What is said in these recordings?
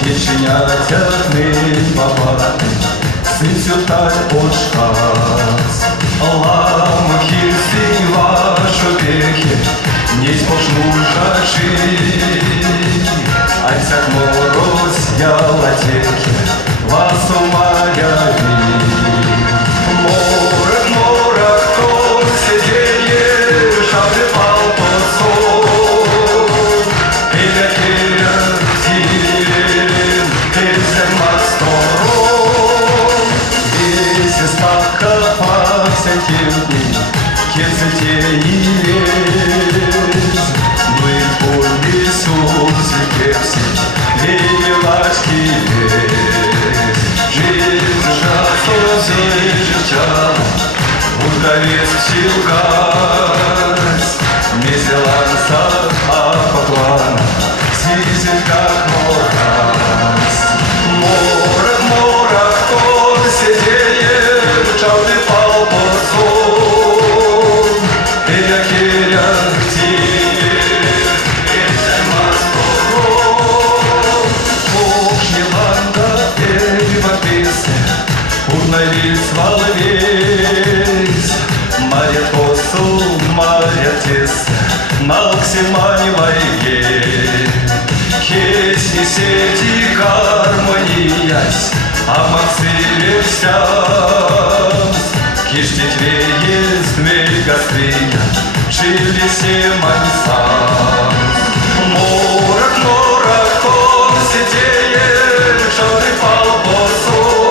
Pieczeniaciany babaty, syn oczkas. Ламки всі ваші веки, не спошну жачи. Альцак мороз я латеки, вас умоляю. Морок, морок, кто сиденье, шабли пал под сон. Пеля, тирен, песен масторон. Весь стака повсякденный, кецете и лез. Мы по лесу кепси, веревачки лез. Жизнь жаждет жечала, удавец пчелкась. Меселанца акваплана, сизит как мораз. Морок, морок, кто сиденье, чалды пал под сон. Керя, керя, тирен, песен масторон. Охниланда, эва песня, урналиц волвесь. Марья посол, Марья тесна, на оксимане войне. Хесни сети гармониясь, а мациле вся. Кишти твеест мельга стрия, чили семанса. Морок, морок, он сидеет, шары пал посол.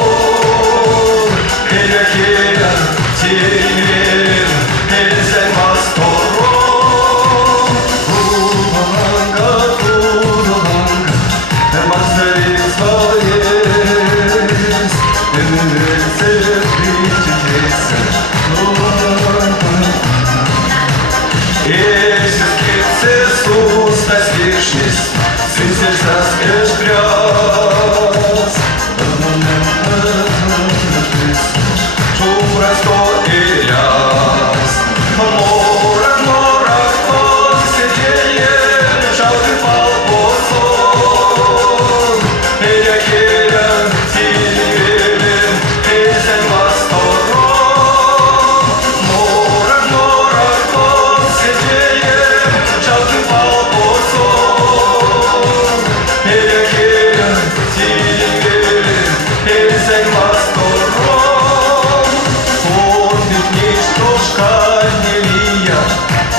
Керя, керя, тирен, песен масторон. Тудаланга, тудаланга, мазарец волвес. Достигшись, сын сердца спешь гряз. Шум простой и ляз. Морок, морок, он сиденье, шалды пал под сон. Керя, керя, тирен, песен масторон. Морок, морок, он сиденье, шалды пал под сон. Керя, керя, тирен, песен масторон. Помнит мне, что шкальневия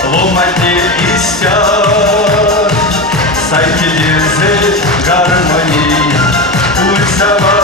ломать не истят. Сайки дезет гармония, пульсовая.